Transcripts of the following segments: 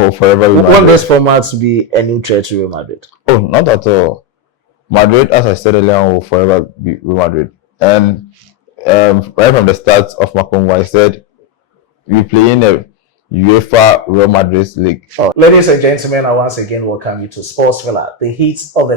Oh, forever Real Want Madrid. this format to be a new threat to Real Madrid? Oh, not at all. Madrid, as I said earlier, will forever be Real Madrid. And right from the start of Macron, I said we play in a UEFA Real Madrid League. Oh, ladies and gentlemen, I once again welcome you to Sports Villa. The heat of the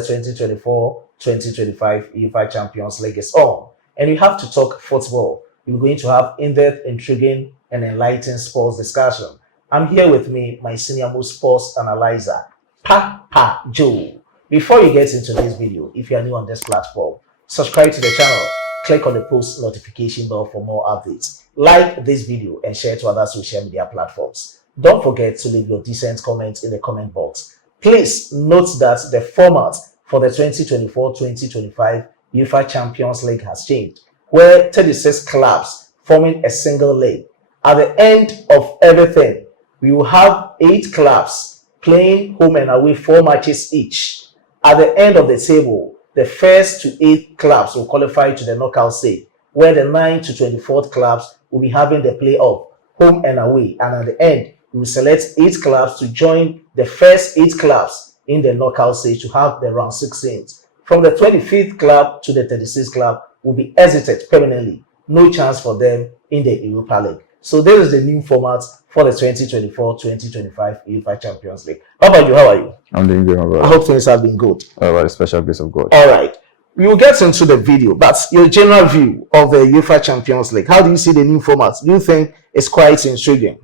2024-2025 UEFA Champions League is on, and we have to talk football. We're going to have in-depth, intriguing, and enlightening sports discussion. I'm here with me, my senior-most sports analyzer, Papa Joe. Before you get into this video, if you are new on this platform, subscribe to the channel, click on the post notification bell for more updates. Like this video and share to other social media platforms. Don't forget to leave your decent comments in the comment box. Please note that the format for the 2024-2025 UEFA Champions League has changed, where 36 clubs forming a single league. At the end of everything, we will have 8 clubs playing home and away 4 matches each. At the end of the table, the first to 8 clubs will qualify to the knockout stage, where the 9 to 24th clubs will be having the playoff, home and away. And at the end, we will select 8 clubs to join the first 8 clubs in the knockout stage to have the round 16. From the 25th club to the 36th club will be exited permanently. No chance for them in the Europa League. So this is the new format for the 2024-2025 UEFA Champions League. Papa, how are you? I'm doing good, my brother. I hope things have been good. By the special grace of God. All right. We will get into the video, but your general view of the UEFA Champions League, how do you see the new format? Do you think it's quite intriguing?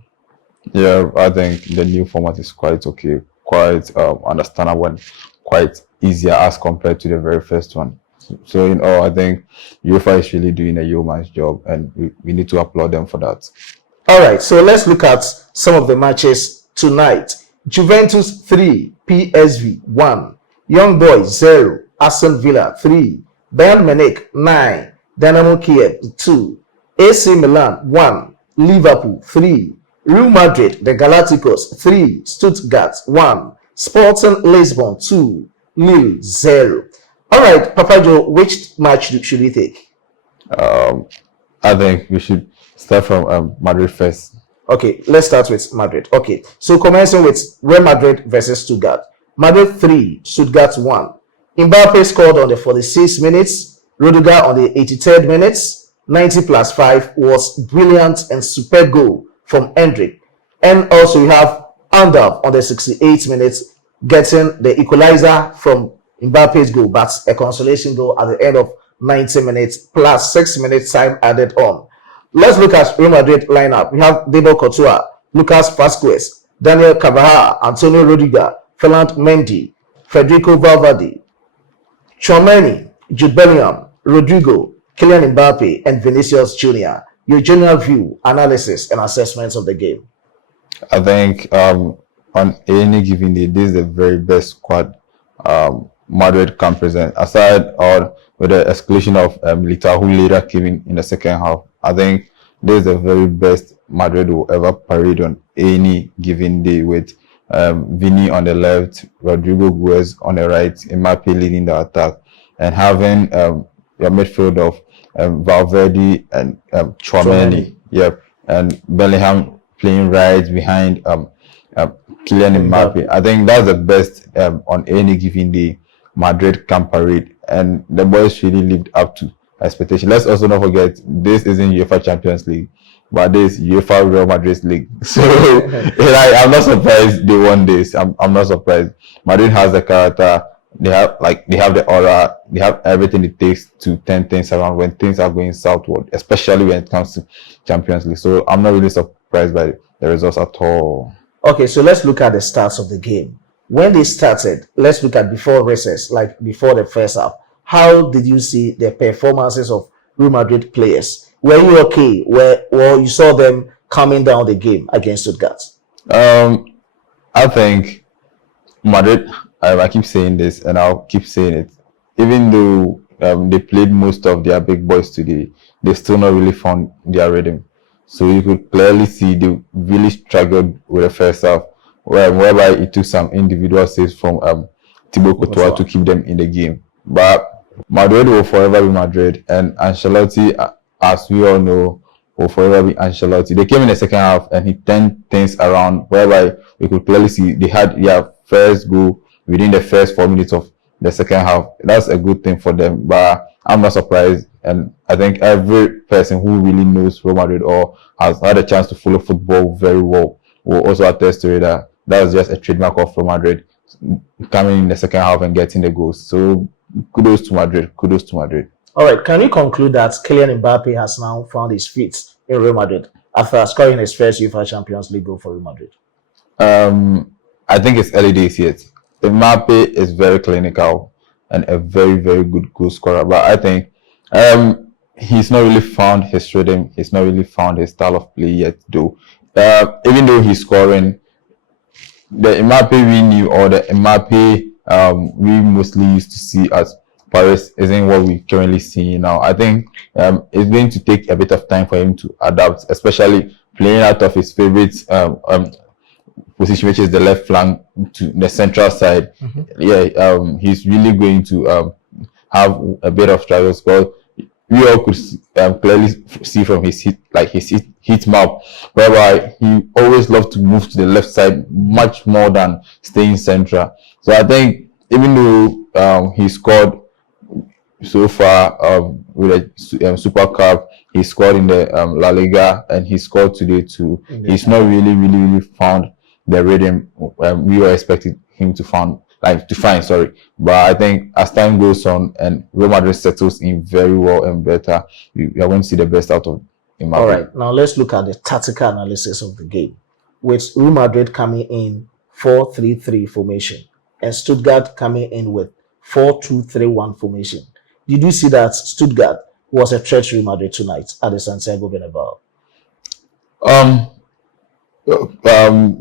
Yeah, I think the new format is quite okay, quite understandable, and quite easier as compared to the very first one. So in all, I think UEFA is really doing a yeoman's job, and we need to applaud them for that. All right, so let's look at some of the matches tonight. Juventus 3, PSV 1, Young Boys 0, Aston Villa 3, Bayern Munich 9, Dynamo Kiev 2, AC Milan 1, Liverpool 3, Real Madrid, the Galacticos 3, Stuttgart 1, Sporting Lisbon 2, Lille 0. All right, Papa Joe, which match should we take? I think we should start from Madrid first. Okay, let's start with Madrid. Okay, so commencing with Real Madrid versus Stuttgart. Madrid 3, Stuttgart 1. Mbappe scored on the 46 minutes. Rudiger on the 83rd minutes. 90 plus 5 was brilliant and superb goal from Endrick. And also we have Andal on the 68 minutes getting the equalizer from Mbappe's goal, but a consolation goal at the end of 90 minutes plus 6 minutes time added on. Let's look at Real Madrid lineup. We have Thibaut Courtois, Lucas Vazquez, Daniel Carvajal, Antonio Rudiger, Ferland Mendy, Federico Valverde, Tchouaméni, Jude Bellingham, Rodrigo, Kylian Mbappe, and Vinicius Jr. Your general view, analysis, and assessments of the game. I think on any given day, this is the very best squad Madrid can present. Aside or with the exclusion of Militao, who later came in the second half, I think this is the very best Madrid will ever parade on any given day, with Vini on the left, Rodrigo Guez on the right, Mbappe leading the attack, and having your midfield of Valverde and Tchouaméni. Yep, and Bellingham playing right behind Kylian Mbappe. I think that's the best on any given day Madrid can parade, and the boys really lived up to expectation. Let's also not forget, this isn't UEFA Champions League, but this is UEFA Real Madrid League. So I'm not surprised they won this. I'm not surprised. Madrid has the character. They have the aura. They have everything it takes to turn things around when things are going southward, especially when it comes to Champions League. So I'm not really surprised by the results at all. Okay, so let's look at the stats of the game. When they started, let's look at before recess, like before the first half. How did you see the performances of Real Madrid players? Were you okay? Well, you saw them coming down the game against Stuttgart? I think Madrid, I keep saying this and I'll keep saying it. Even though they played most of their big boys today, they still not really found their rhythm. So you could clearly see they really struggled with the first half, whereby it took some individual saves from Thibaut Courtois to keep them in the game. But Madrid will forever be Madrid, and Ancelotti, as we all know, will forever be Ancelotti. They came in the second half and he turned things around, whereby we could clearly see they had their first goal within the first 4 minutes of the second half. That's a good thing for them, but I'm not surprised. And I think every person who really knows Real Madrid or has had a chance to follow football very well will also attest to it that was just a trademark of Real Madrid coming in the second half and getting the goals. So kudos to Madrid. Kudos to Madrid. All right, can we conclude that Kylian Mbappe has now found his feet in Real Madrid after scoring his first UEFA Champions League goal for Real Madrid? I think it's early days yet. Mbappe is very clinical and a very, very good goal scorer, but I think he's not really found his rhythm. He's not really found his style of play yet, though. Even though he's scoring, the Mbappe we knew or the Mbappe we mostly used to see as Paris isn't what we currently see now. I think it's going to take a bit of time for him to adapt, especially playing out of his favorite position, which is the left flank to the central side. Yeah, he's really going to have a bit of struggles, but we all could clearly see from his heat map, whereby he always loved to move to the left side much more than staying central. So I think even though he scored so far with a Super Cup, he scored in the La Liga, and he scored today too. He's not really found the rhythm we were expecting him to find. Sorry, but I think as time goes on and Real Madrid settles in very well and better, we are going to see the best out of him. All right, now let's look at the tactical analysis of the game, with Real Madrid coming in 4-3-3 formation and Stuttgart coming in with 4-2-3-1 formation. Did you see that Stuttgart was a threat to Real Madrid tonight at the Santiago Bernabeu?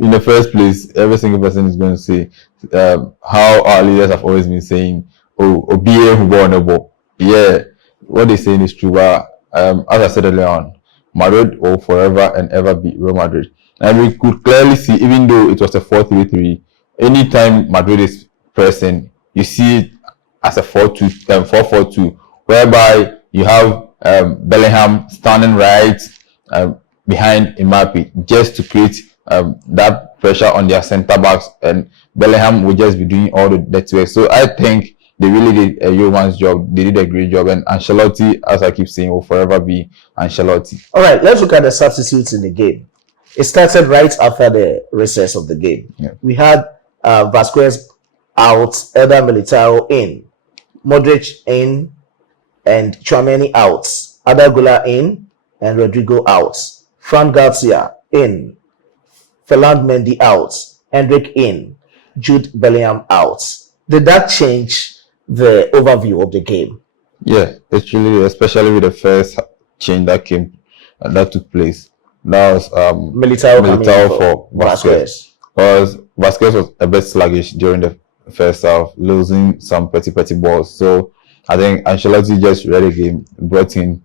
In the first place, every single person is going to say how our leaders have always been saying, "Oh, Obie who won the ball." Yeah, what they're saying is true. But as I said earlier on, Madrid will forever and ever be Real Madrid, and we could clearly see, even though it was a 4-3-3, anytime Madrid is pressing, you see it as a 4-4-2, whereby you have Bellingham standing right behind Mbappe just to create that pressure on their centre backs, and Bellingham will just be doing all the dirty work. So I think they really did a yeoman's job. They did a great job, and Ancelotti, as I keep saying, will forever be Ancelotti. All right, let's look at the substitutes in the game. It started right after the recess of the game. Yeah. We had Vasquez out, Eder Militao in, Modric in, and Tchouaméni out, Adagula in, and Rodrigo out. Fran Garcia in, Ferland Mendy out, Endrick in, Jude Bellingham out. Did that change the overview of the game? Yeah, actually, especially with the first change that took place. That was Militao for Vasquez. Because Vasquez was a bit sluggish during the first half, losing some petty balls. So I think Ancelotti just read the game, brought in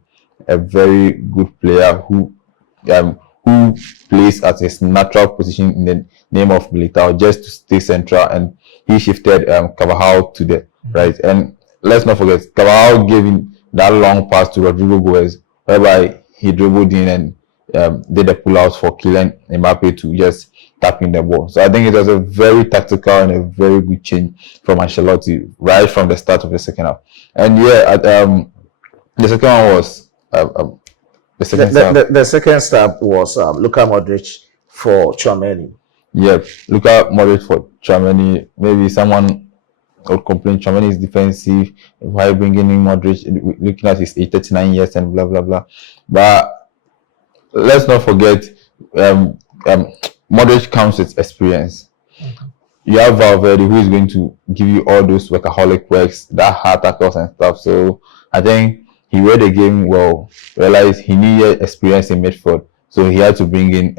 a very good player who plays at his natural position in the name of Militao, just to stay central, and he shifted Carvajal to the right. And let's not forget, Carvajal gave him that long pass to Rodrigo Goes, whereby he dribbled in and did a pull-out for Kylian Mbappe to just tap in the ball. So I think it was a very tactical and a very good change from Ancelotti right from the start of the second half. And yeah, the second one was the second step was Luka Modric for Tchouaméni. Yep, Luka Modric for Tchouaméni. Maybe someone would complain Tchouaméni is defensive. Why bringing in Modric? Looking at his age, 39 years and blah blah blah. But let's not forget, Modric comes with experience. You have Valverde, who is going to give you all those workaholic works, that hard tackles and stuff. So I think he read the game well, realized he needed experience in midfield, so he had to bring in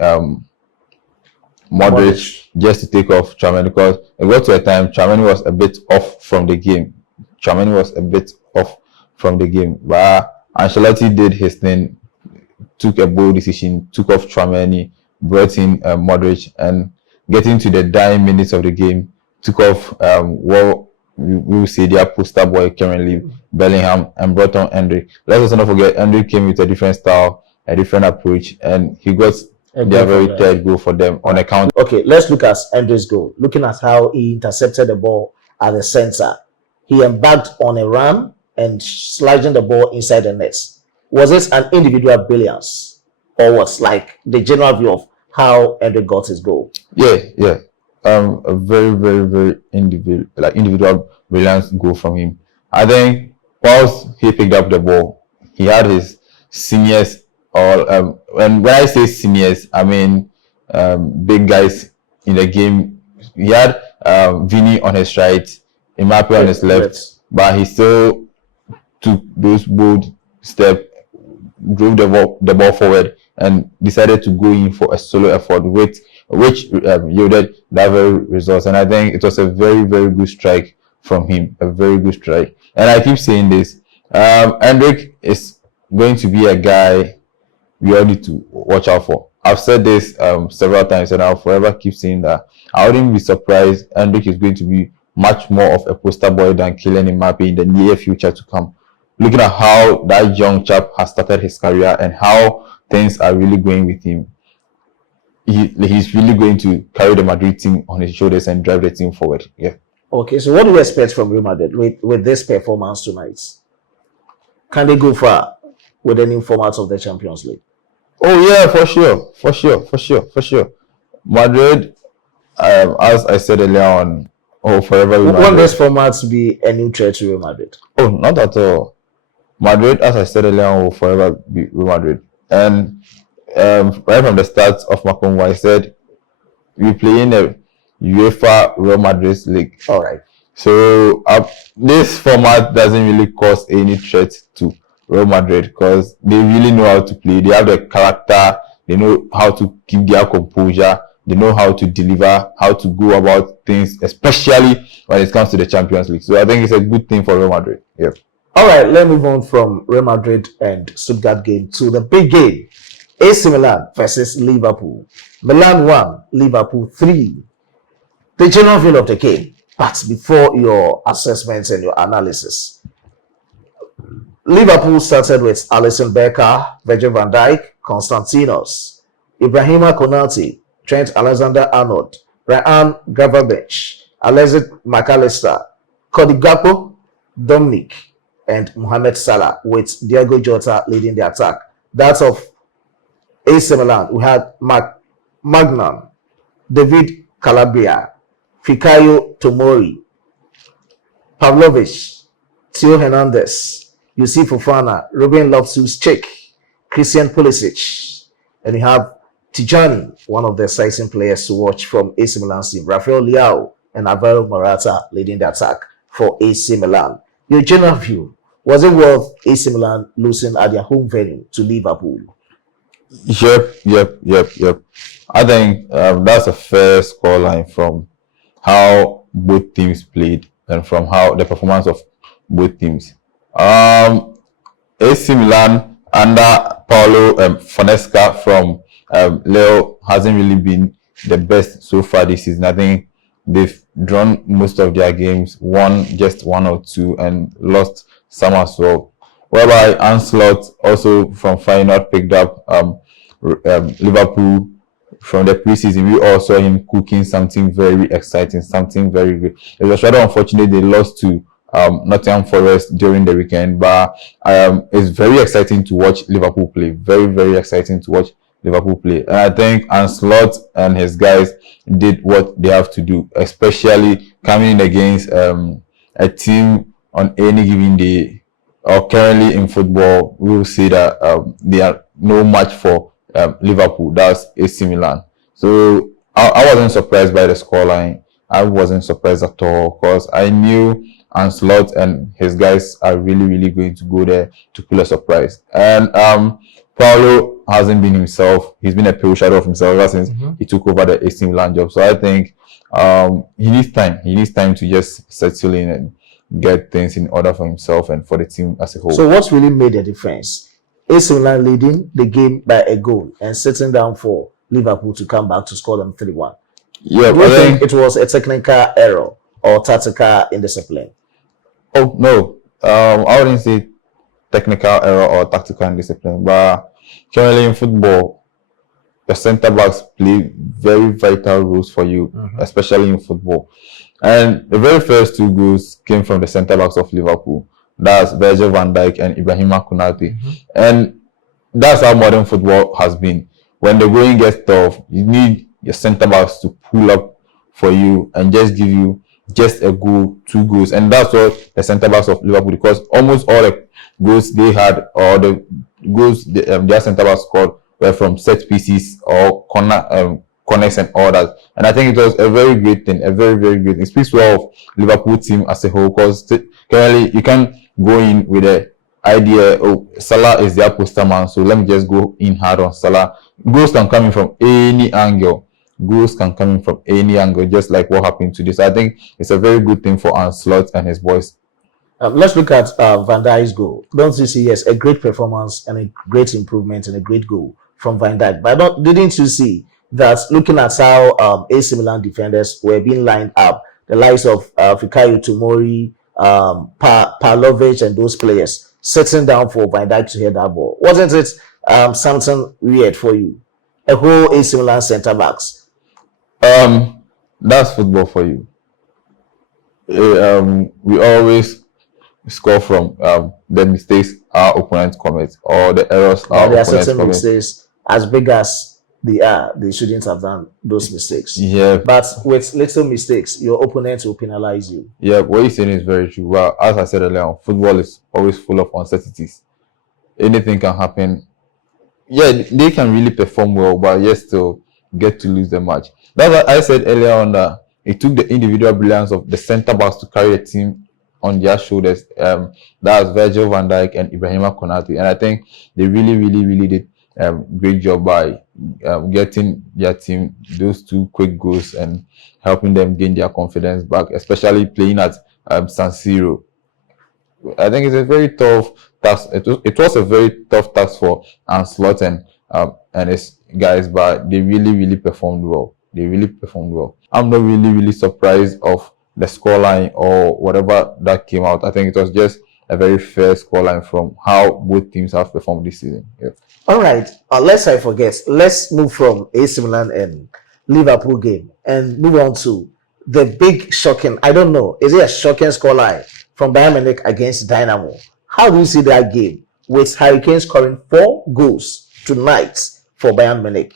Modric just to take off Tchouaméni, because it got to a time Tchouaméni was a bit off from the game. But Ancelotti did his thing, took a bold decision, took off Tchouaméni, brought in Modric, and getting to the dying minutes of the game, took off what we will see their poster boy currently, Bellingham, and brought on Endrick. Let's also not forget, Endrick came with a different style, a different approach, and he got A their goal for very them. third goal for them on account. Okay, let's look at Endrick's goal. Looking at how he intercepted the ball at the center, he embarked on a run and sliding the ball inside the net. Was it an individual brilliance, or was like the general view of how Endrick got his goal? Yeah. A very individual brilliance goal from him. I think whilst he picked up the ball, he had his seniors all. And when I say seniors, I mean big guys in the game. He had Vini on his right, Mbappe on his left, but he still took those bold steps, drove the ball forward, and decided to go in for a solo effort, which yielded that very result. And I think it was a very good strike from him, a very good strike. And I keep saying this, Endrick is going to be a guy we all need to watch out for. I've said this several times, and I'll forever keep saying that. I wouldn't be surprised Endrick is going to be much more of a poster boy than Kylian Mbappe in the near future to come. Looking at how that young chap has started his career and how things are really going with him, he's really going to carry the Madrid team on his shoulders and drive the team forward. Yeah. Okay, so what do you expect from Real Madrid with this performance tonight? Can they go far with the new format of the Champions League? Oh yeah, for sure. Madrid, as I said earlier on, forever with Madrid. Won't this format be a new threat to Real Madrid? Oh, not at all. Madrid, as I said earlier on, will forever be Real Madrid. And right from the start of Macombo, I said we play in a UEFA Real Madrid League. All right. So this format doesn't really cause any threat to Real Madrid because they really know how to play. They have the character. They know how to keep their composure. They know how to deliver, how to go about things, especially when it comes to the Champions League. So I think it's a good thing for Real Madrid. Yeah. All right, let's move on from Real Madrid and Stuttgart game to the big game. AC Milan versus Liverpool. Milan 1, Liverpool 3. The general view of the game. But before your assessments and your analysis, Liverpool started with Alisson Becker, Virgil van Dijk, Konstantinos, Ibrahima Konate, Trent Alexander-Arnold, Ryan Gravenberch, Alexis McAllister, Cody Gakpo, Dominic, and Mohamed Salah, with Diego Jota leading the attack. That's of AC Milan. We had Magnan, David Calabria, Fikayo Tomori, Pavlovich, Theo Hernandez, Yusuf Fofana, Ruben Loftus-Cheek, Christian Pulisic, and we have Tijani, one of the exciting players to watch from AC Milan's team, Rafael Leao and Alvaro Morata leading the attack for AC Milan. Your general view, was it worth AC Milan losing at their home venue to Liverpool? Yep. I think that's a fair scoreline from how both teams played and from how the performance of both teams. AC Milan under Paulo Fonseca from Leo hasn't really been the best so far this season. I think they've drawn most of their games, won just one or two, and lost some as well. Whereby Ancelotti also from Feyenoord picked up Liverpool from the preseason. We all saw him cooking something very exciting, something very good. It was rather unfortunate they lost to Nottingham Forest during the weekend, but it's very exciting to watch Liverpool play. Very exciting to watch Liverpool play. And I think Ancelotti and his guys did what they have to do, especially coming in against a team on any given day or currently in football. We will see that they are no match for Liverpool. That's AC Milan. So I wasn't surprised by the scoreline. I wasn't surprised at all because I knew Ancelotti and his guys are really going to go there to pull a surprise. And Paulo hasn't been himself. He's been a pale shadow of himself ever since he took over the AC Milan job. So I think he needs time. He needs time to just settle in and get things in order for himself and for the team as a whole. So what's really made a difference? AC Milan leading the game by a goal and sitting down for Liverpool to come back to score them 3-1. Yeah, Do you think it was a technical error or tactical indiscipline? Oh no, I wouldn't say technical error or tactical indiscipline, but Currently in football, the centre backs play very vital roles for you, especially in football. And the very first two goals came from the centre backs of Liverpool. That's Virgil van Dijk and Ibrahima Konate. And that's how modern football has been. When the going gets tough, you need your centre backs to pull up for you and just give you just a goal, two goals. And that's what the centre backs of Liverpool, because almost all the goals they had, or the goals their centre backs scored, were from set pieces or corners and all that. And I think it was a very great thing, a very, very great thing. It speaks well of Liverpool team as a whole, because currently you can go in with the idea, oh, Salah is their poster man, so let me just go in hard on Salah. Goals can come in from any angle. Goals can come in from any angle, just like what happened to this. I think it's a very good thing for Ancelotti and his boys. Let's look at Van Dijk's goal. Don't you see, yes, a great performance and a great improvement and a great goal from Van Dijk. But didn't you see that, looking at how AC Milan defenders were being lined up, the likes of Fikayo Tomori, Pavlovic and those players sitting down for Van Dijk to hit that ball? Wasn't it something weird for you? A whole AC Milan centre backs. That's football for you. We always score from the mistakes our opponents commit, or the errors our There are opponents certain commit. mistakes, as big as they are, they shouldn't have done those mistakes. Yeah, But with little mistakes, your opponent will penalize you. yeah. What you're saying is very true. Well, as I said earlier, football is always full of uncertainties. Anything can happen. Yeah, they can really perform well, but yet still get to lose the match. That's what I said earlier on, that it took the individual brilliance of the centre backs to carry the team on their shoulders. That's Virgil van Dijk and Ibrahima Konate, and I think they really, really, really did great job by getting their team those two quick goals and helping them gain their confidence back, especially playing at San Siro. I think it's a very tough task. It was a very tough task for Ancelotti and his guys, but they really, really performed well. They really performed well. I'm not really, really surprised of the scoreline or whatever that came out. I think it was just a very fair scoreline from how both teams have performed this season. Yeah. All right, lest I forget, let's move from AC Milan and Liverpool game and move on to the big shocking, I don't know, is it a shocking scoreline from Bayern Munich against Dynamo? How do you see that game with Hurricane scoring 4 goals tonight for Bayern Munich?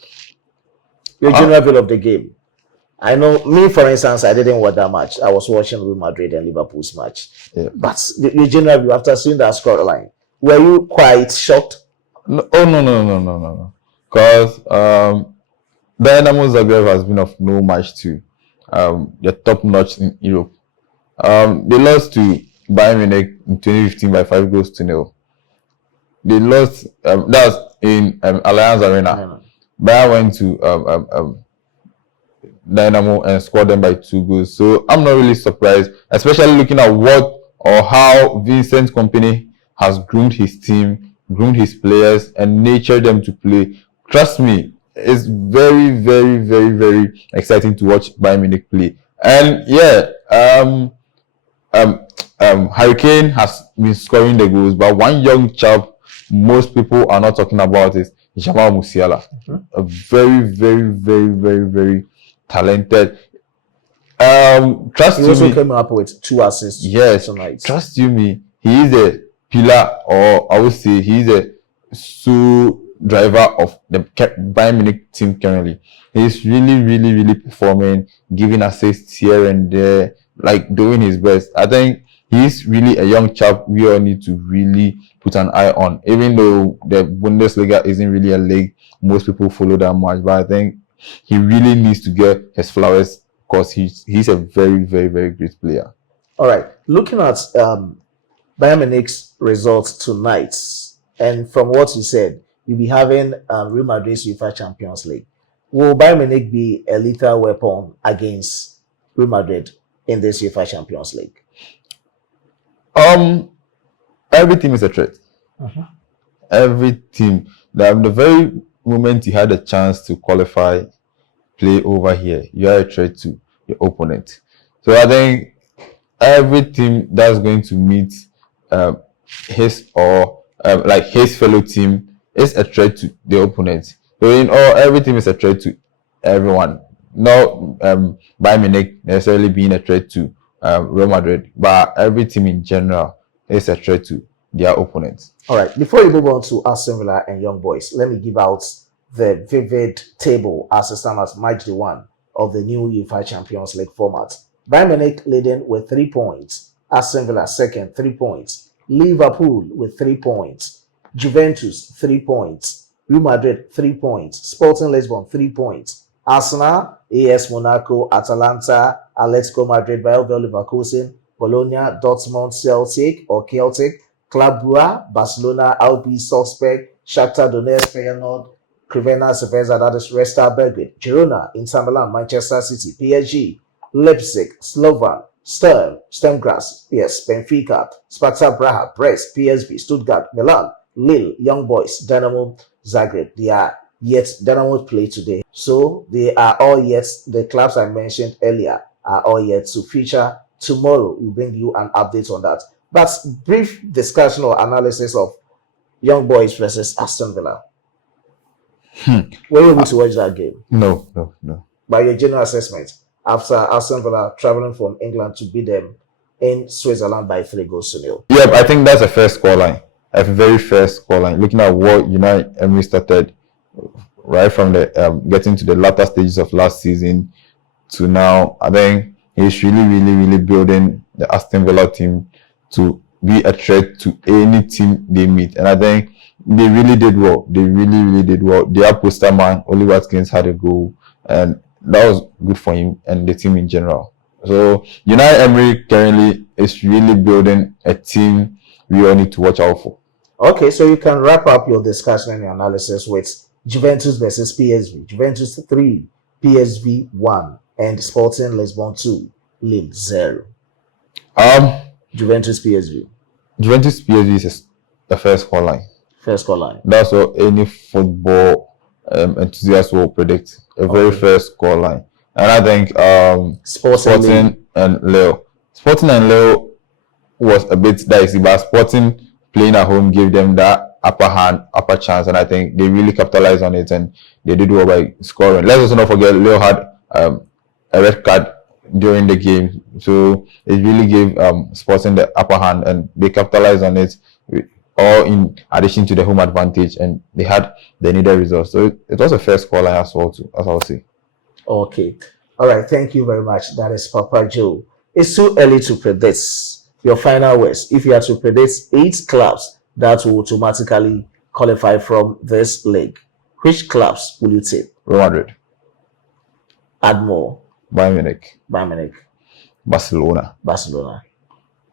Your general view of the game. I know, me for instance, I didn't watch that match. I was watching Real Madrid and Liverpool's match. Yeah. But your general view after seeing that scoreline, were you quite shocked? No, oh no. Because Dynamo Zagreb has been of no match to the top notch in Europe. They lost to Bayern Munich in 2015 by 5-0. They lost. That's in Allianz Arena. No. Bayern went to Dynamo and scored them by 2 goals. So I'm not really surprised, especially looking at what or how Vincent Kompany has groomed his team, groomed his players, and nurtured them to play. Trust me, it's very, very, very, very exciting to watch Bayern Munich play. And yeah, Hurricane has been scoring the goals, but one young chap most people are not talking about is Jamal Musiala. A very, very, very, very, very talented. Trust He you also me. came up with 2 assists tonight. Trust you me. He is a pillar, or I would say he's a sole driver of the Bayern Munich team currently. He's really, really, really performing, giving assists here and there, like doing his best. I think he's really a young chap we all need to really put an eye on. Even though the Bundesliga isn't really a league most people follow that much, but I think he really needs to get his flowers because he's a very, very, very great player. All right, looking at Bayern Munich's results tonight, and from what you said, you'll be having Real Madrid's Uefa Champions League. Will Bayern Munich be a lethal weapon against Real Madrid in this UEFA Champions League? Every team is a threat. Every team. The very moment you had a chance to qualify, play over here, you are a threat to your opponent. So I think every team that's going to meet his or like his fellow team is a threat to the opponent. So in all, every team is a threat to everyone. Not Bayern Munich necessarily being a threat to Real Madrid, but every team in general is a threat to their opponents. All right. Before we move on to Aston Villa and Young Boys, let me give out the vivid table as it stands as match day 1 of the new UEFA Champions League format. Bayern Munich leading with 3 points. Aston Villa second, 3 points. Liverpool with 3 points. Juventus 3 points. Real Madrid 3 points. Sporting Lisbon 3 points. Arsenal, AS Monaco, Atalanta, Atletico Madrid, Bayer Leverkusen, Bologna, Dortmund, Celtic, Club Brugge, Barcelona, RB Salzburg, Shakhtar Donetsk, Feyenoord, Crvena Zvezda, that is Red Star Belgrade, Girona, Inter Milan, Manchester City, PSG, Leipzig, Slovan, Sturm Graz, PS, Benfica, Sparta Braha, Brest, PSV, Stuttgart, Milan, Lille, Young Boys, Dynamo Zagreb. They are yet Dynamo play today. So they are all yet, the clubs I mentioned earlier are all yet to feature. Tomorrow we'll bring you an update on that. But brief discussion or analysis of Young Boys versus Aston Villa. Were you able to watch that game? No. By your general assessment, after Aston Villa traveling from England to beat them in Switzerland by 3-0. Yep, I think that's a fair scoreline. A very fair scoreline. Looking at what United Emery started right from the getting to the latter stages of last season to now, I think he's really building the Aston Villa team to be a threat to any team they meet. And I think they really did well. They really did well. Their poster man, Oli Watkins, had a goal, and that was good for him and the team in general. So United Emery currently is really building a team we all need to watch out for. Okay, so you can wrap up your discussion and your analysis with Juventus versus PSV. Juventus 3, PSV 1, and Sporting Lisbon 2, Lille 0. Juventus PSV. Juventus PSV is the first scoreline. First scoreline. That's what any football enthusiast will predict. A very first scoreline. And I think Sporting and Lille. Sporting and Lille was a bit dicey, but Sporting playing at home gave them that upper chance, and I think they really capitalized on it, and they did well by scoring. Let's also not forget Lille had a red card during the game, so it really gave Sporting the upper hand, and they capitalized on it, all in addition to the home advantage, and they had the needed results. So it was a fair scoreline as well, too, as I'll say. Okay. All right. Thank you very much. That is Papa Joe. It's too early to predict your final words. If you are to predict 8 clubs that will automatically qualify from this league, which clubs will you take? Real Madrid. Add more. Bayern Munich. Barcelona.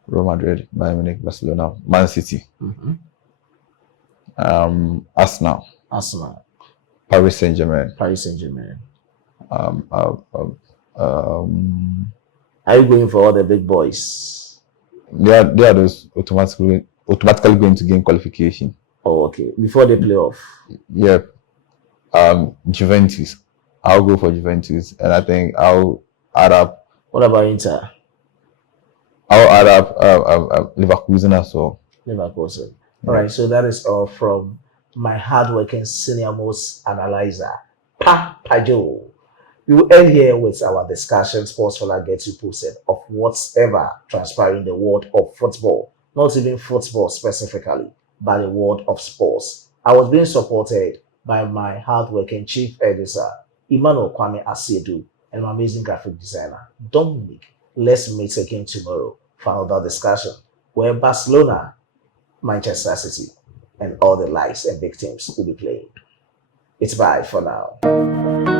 Real Madrid, Bayern Munich, Barcelona, Man City. Arsenal. Paris Saint-Germain. Are you going for all the big boys? They are those automatically going to gain qualification. Oh, okay. Before the playoff. Yep. Juventus. I'll go for Juventus, and I think I'll add up. What about Inter? I'll add up Leverkusen as well. Leverkusen. All right. So that is all from my hardworking senior most analyzer, Papa Joe. We will end here with our discussion. Sports Fella gets you posted of whatever transpiring in the world of football, not even football specifically, but the world of sports. I was being supported by my hardworking chief editor, Emmanuel Kwame Asiedu, and my amazing graphic designer, Dominic. Let's meet again tomorrow for another discussion where Barcelona, Manchester City, and all the likes and big teams will be playing. It's bye for now.